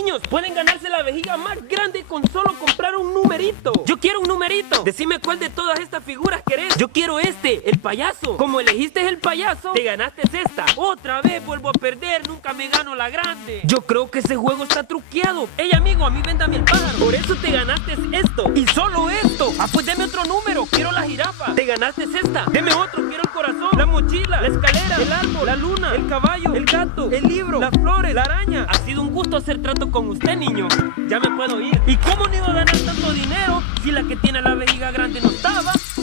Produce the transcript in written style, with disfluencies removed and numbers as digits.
Niños, pueden ganarse la vejiga más grande con solo comprar un numerito. Yo quiero un numerito. Decime cuál de todas estas figuras querés. Yo quiero este, el payaso. Como elegiste el payaso, te ganaste esta. Otra vez vuelvo a perder, nunca me gano la grande. Yo creo que ese juego está truqueado. Ey, amigo, a mí véndame el pájaro. Por eso te ganaste esto. Y solo esto. Ah, pues deme otro número. Quiero la jirafa. Te ganaste esta. Deme otro. Quiero el corazón, la mochila, la escalera, el árbol, la luna, el caballo, el gato, el libro, las flores, la araña. Ha sido un gusto hacer trato con usted, niño. Ya me puedo ir. ¿Y cómo no iba a ganar tanto dinero si la que tiene la vejiga grande no